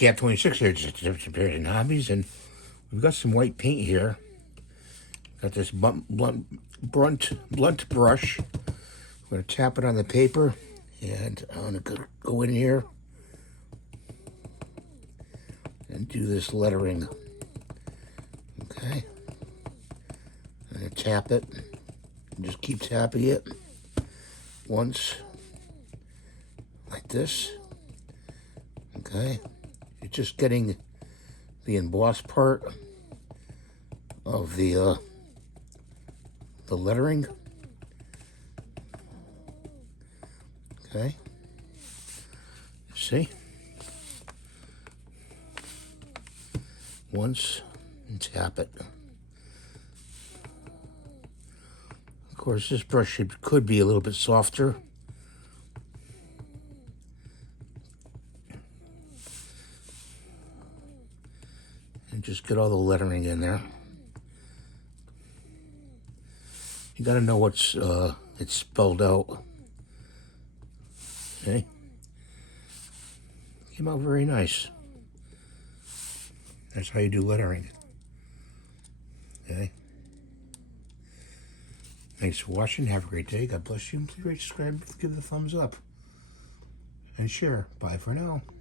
Gap 26 here, just different hobbies, and we've got some white paint here. Got this blunt brush. I'm going to tap it on the paper, and I'm going to go in here and do this lettering. Okay. I'm going to tap it, and just keep tapping it once, like this. Okay. You're just getting the embossed part of the lettering. Okay. See? Once and tap it. Of course, this brush could be a little bit softer. And just get all the lettering in there. You gotta know what's it's spelled out. Okay. Came out very nice. That's how you do lettering. Okay. Thanks for watching. Have a great day. God bless you. And please rate, subscribe, give it a thumbs up. And share. Bye for now.